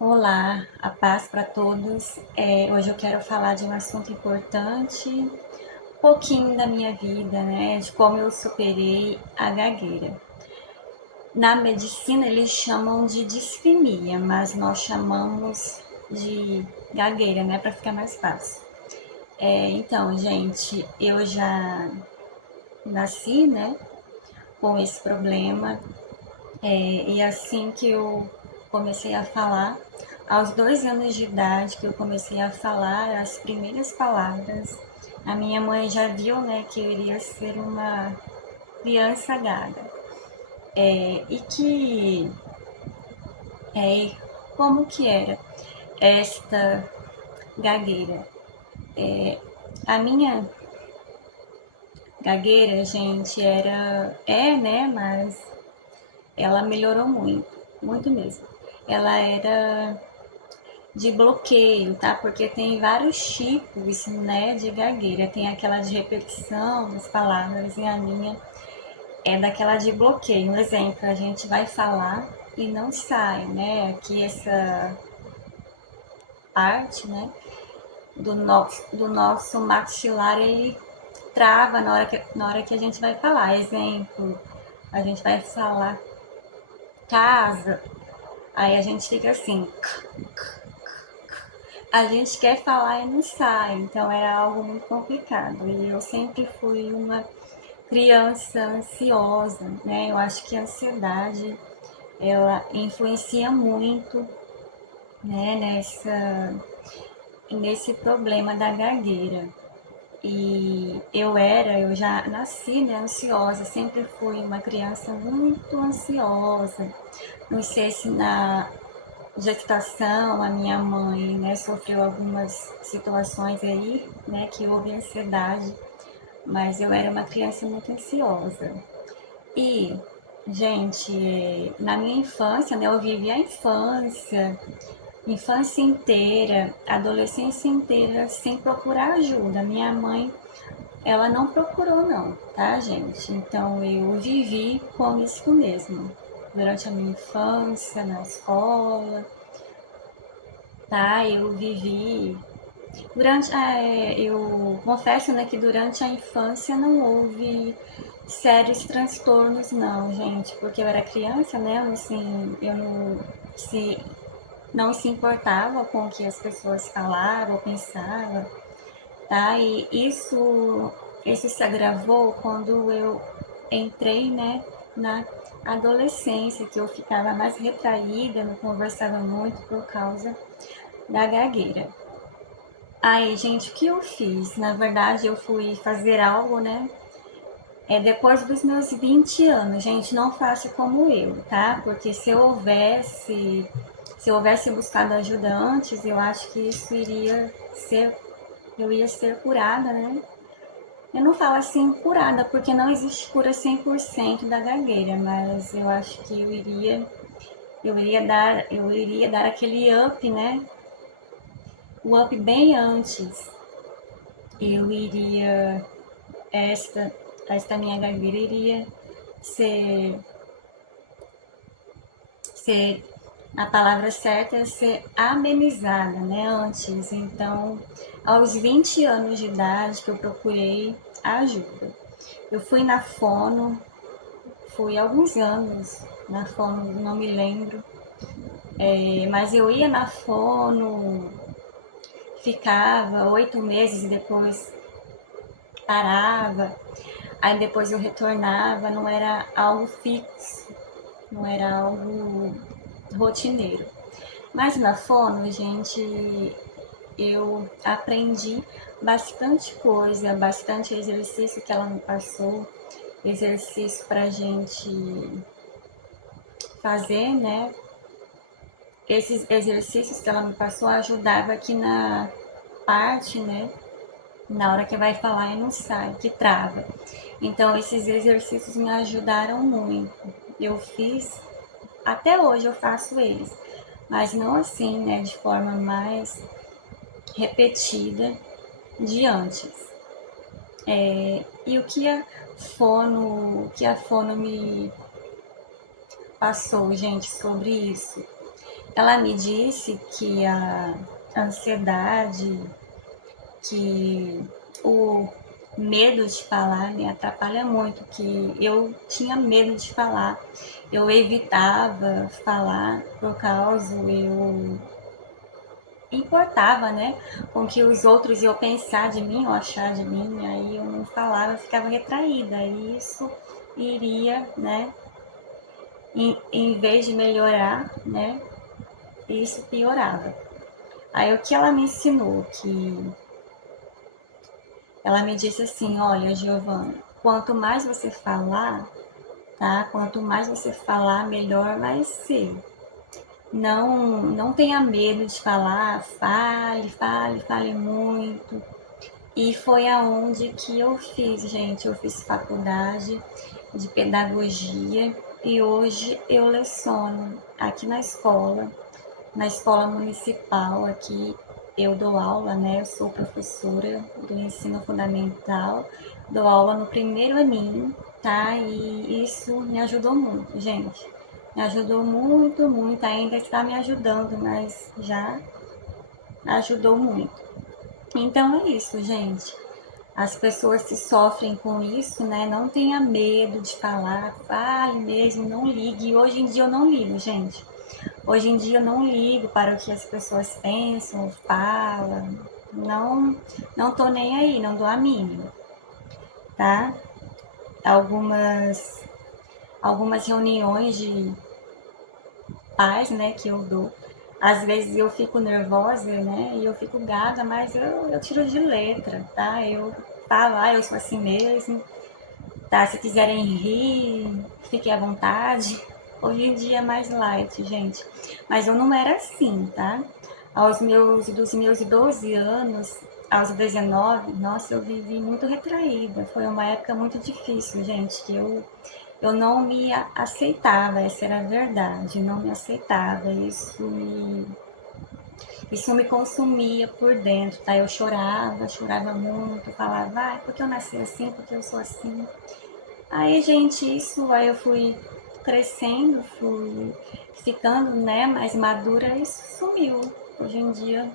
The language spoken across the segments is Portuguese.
Olá, a paz para todos. Hoje eu quero falar de um assunto importante, um pouquinho da minha vida, né? De como eu superei a gagueira. Na medicina eles chamam de disfinia, mas nós chamamos de gagueira, né? Para ficar mais fácil. Então, gente, eu já nasci, né? Com esse problema. E assim que eu comecei a falar, aos 2 anos de idade que eu comecei a falar as primeiras palavras, a minha mãe já viu, né, que eu iria ser uma criança gaga. E que, é, como que era esta gagueira? A minha gagueira, gente, né, mas ela melhorou muito, muito mesmo. Ela era de bloqueio, tá? Porque tem vários tipos, né, de gagueira. Tem aquela de repetição das palavras e a minha é daquela de bloqueio. Um exemplo, a gente vai falar e não sai, né? Aqui essa parte, né, do nosso maxilar, ele trava na hora que a gente vai falar. Exemplo, a gente vai falar casa, aí a gente fica assim, a gente quer falar e não sai, então era algo muito complicado. E eu sempre fui uma criança ansiosa, né? Eu acho que a ansiedade ela influencia muito, né, nesse problema da gagueira. E eu já nasci, né, ansiosa, sempre fui uma criança muito ansiosa. Não sei se na gestação, a minha mãe, né, sofreu algumas situações aí, né, que houve ansiedade, mas eu era uma criança muito ansiosa. E, gente, na minha infância, né, eu vivi a infância inteira, adolescência inteira, sem procurar ajuda. Minha mãe, ela não procurou não, tá, gente? Então eu vivi com isso mesmo. Durante a minha infância, na escola, tá? Eu vivi eu confesso, né, que durante a infância não houve sérios transtornos, não, gente, porque eu era criança, né, assim, eu não se importava com o que as pessoas falavam, pensavam, tá? E isso se agravou quando eu entrei, né, na adolescência, que eu ficava mais retraída, não conversava muito por causa da gagueira. Aí, gente, o que eu fiz? Na verdade, eu fui fazer algo, né? Depois dos meus 20 anos, gente, não faça como eu, tá? Porque se eu houvesse buscado ajuda antes, eu acho que eu ia ser curada, né? Eu não falo assim curada, porque não existe cura 100% da gagueira, mas eu acho que eu iria dar aquele up, né? O up bem antes. Eu iria esta, esta minha gagueira iria ser, ser a palavra certa é ser amenizada, né? Antes, então, aos 20 anos de idade que eu procurei ajuda. Eu fui na fono, fui alguns anos na fono, não me lembro, mas eu ia na fono, ficava 8 meses e depois parava. Aí depois eu retornava, não era algo fixo, não era algo rotineiro. Mas na fono, gente, eu aprendi bastante coisa, bastante exercício que ela me passou, exercício pra gente fazer, né? Esses exercícios que ela me passou ajudavam aqui na parte, né? Na hora que vai falar e não sai, que trava. Então, esses exercícios me ajudaram muito. Eu fiz, até hoje eu faço eles, mas não assim, né, de forma mais repetida de antes. E o que a fono me passou, gente, sobre isso? Ela me disse que a ansiedade, que o medo de falar me atrapalha muito, que eu tinha medo de falar, eu evitava falar por causa eu importava, né, com que os outros iam pensar de mim ou achar de mim, aí eu não falava, eu ficava retraída, e isso iria, né, em vez de melhorar, né, isso piorava. Aí o que ela me ensinou, que ela me disse assim, olha, Giovana, quanto mais você falar, tá? Quanto mais você falar, melhor vai ser. Não tenha medo de falar, fale muito. E foi aonde que eu fiz, gente. Eu fiz faculdade de pedagogia e hoje eu leciono aqui na escola municipal aqui. Eu dou aula, né? Eu sou professora do ensino fundamental, dou aula no primeiro aninho, tá? E isso me ajudou muito, gente. Me ajudou muito, muito. Ainda está me ajudando, mas já ajudou muito. Então é isso, gente. As pessoas que sofrem com isso, né? Não tenha medo de falar, fale mesmo, não ligue. E hoje em dia eu não ligo, gente. Hoje em dia eu não ligo para o que as pessoas pensam, falam. Não, não tô nem aí, não dou a mínima, tá? Algumas, algumas reuniões de paz, né, que eu dou. Às vezes eu fico nervosa, né, e eu fico gada, mas eu tiro de letra, tá? Eu falo, eu sou assim mesmo, tá? Se quiserem rir, fiquem à vontade. Hoje em dia é mais light, gente. Mas eu não era assim, tá? Dos meus 12 anos aos 19, nossa, eu vivi muito retraída. Foi uma época muito difícil, gente, que eu não me aceitava, essa era a verdade, não me aceitava. Isso me consumia por dentro, tá? Eu chorava muito, falava, vai, porque eu nasci assim, porque eu sou assim. Aí, gente, aí eu fui crescendo, fui ficando, né, mais madura, e isso sumiu. Hoje em dia,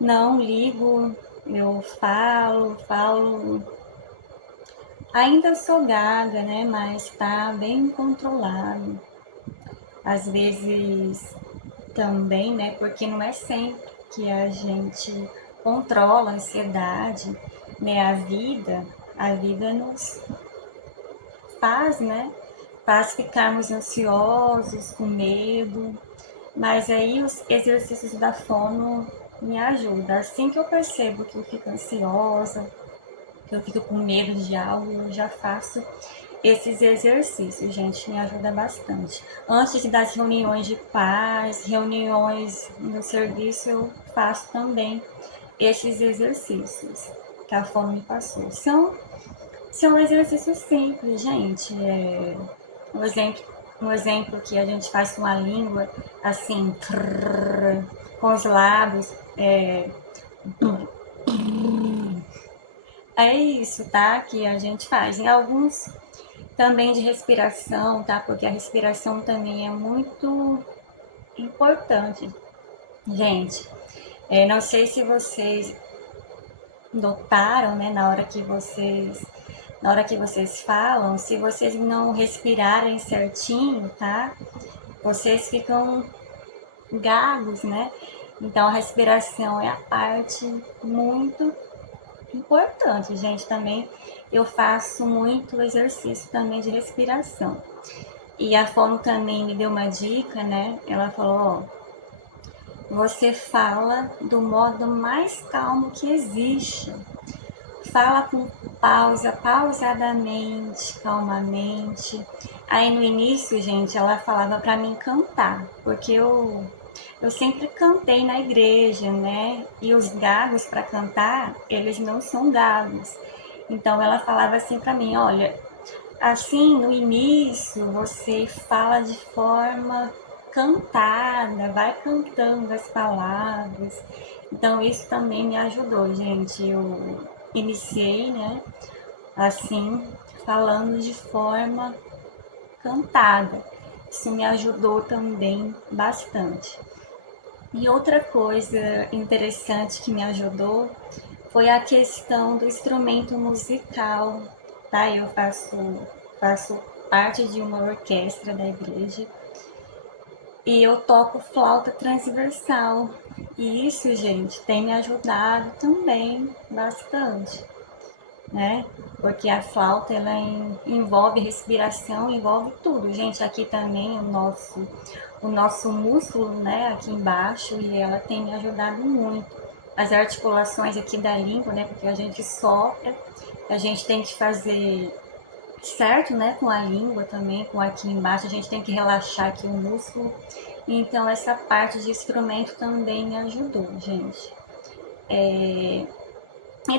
não ligo, eu falo. Ainda sou gaga, né, mas tá bem controlado. Às vezes também, né, porque não é sempre que a gente controla a ansiedade, né, a vida nos faz, né, faz ficarmos ansiosos, com medo, mas aí os exercícios da fono me ajudam. Assim que eu percebo que eu fico ansiosa, que eu fico com medo de algo, eu já faço esses exercícios, gente, me ajuda bastante. Antes das reuniões de paz, reuniões no serviço, eu faço também esses exercícios que a fono me passou. São exercícios simples, gente. Um exemplo, um exemplo que a gente faz com a língua, assim, com os lábios. É isso, tá? Que a gente faz. Em alguns também de respiração, tá? Porque a respiração também é muito importante, gente. Não sei se vocês notaram, né, na hora que vocês falam, se vocês não respirarem certinho, tá? Vocês ficam gagos, né? Então a respiração é a parte muito importante, gente. Também eu faço muito exercício também de respiração. E a fono também me deu uma dica, né? Ela falou, ó, você fala do modo mais calmo que existe. Fala com pausadamente, calmamente. Aí no início, gente, ela falava para mim cantar, porque eu sempre cantei na igreja, né? E os gagos para cantar, eles não são gagos. Então ela falava assim para mim, olha, assim no início você fala de forma cantada, vai cantando as palavras. Então isso também me ajudou, gente. Eu iniciei, né, assim, falando de forma cantada. Isso me ajudou também bastante. E outra coisa interessante que me ajudou foi a questão do instrumento musical, tá? Eu faço parte de uma orquestra da igreja e eu toco flauta transversal. E isso, gente, tem me ajudado também bastante, né? Porque a flauta ela envolve respiração, envolve tudo. Gente, aqui também o nosso músculo, né, aqui embaixo, e ela tem me ajudado muito. As articulações aqui da língua, né, porque a gente sopra, a gente tem que fazer certo, né, com a língua também, com aqui embaixo, a gente tem que relaxar aqui o músculo. Então, essa parte de instrumento também me ajudou, gente. E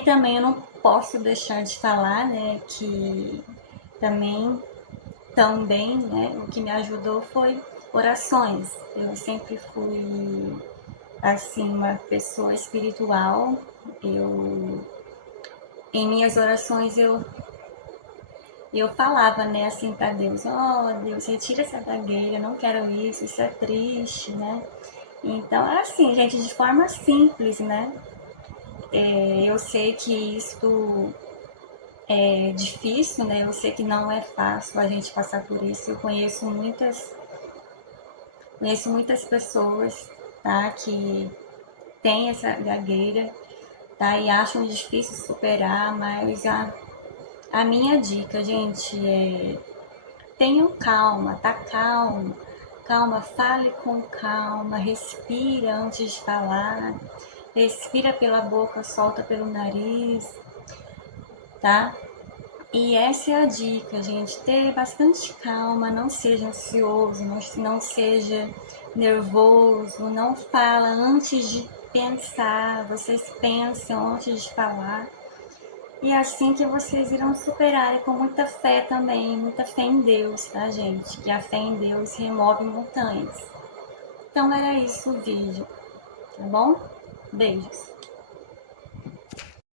também eu não posso deixar de falar, né, que também, né, o que me ajudou foi orações. Eu sempre fui, assim, uma pessoa espiritual. Em minhas orações, eu falava, né, assim, para Deus, Deus, retira essa gagueira, não quero isso é triste, né? Então, é assim, gente, de forma simples, né? Eu sei que isto é difícil, né? Eu sei que não é fácil a gente passar por isso. Eu conheço muitas pessoas, tá? Que têm essa gagueira, tá? E acham difícil superar, mas a minha dica, gente, tenham calma, tá? Calma. Calma, fale com calma, respira antes de falar, respira pela boca, solta pelo nariz, tá? E essa é a dica, gente, ter bastante calma, não seja ansioso, não seja nervoso, não fala antes de pensar, vocês pensam antes de falar. E é assim que vocês irão superar, e com muita fé também, muita fé em Deus, tá, gente? Que a fé em Deus remove montanhas. Então era isso o vídeo, tá bom? Beijos!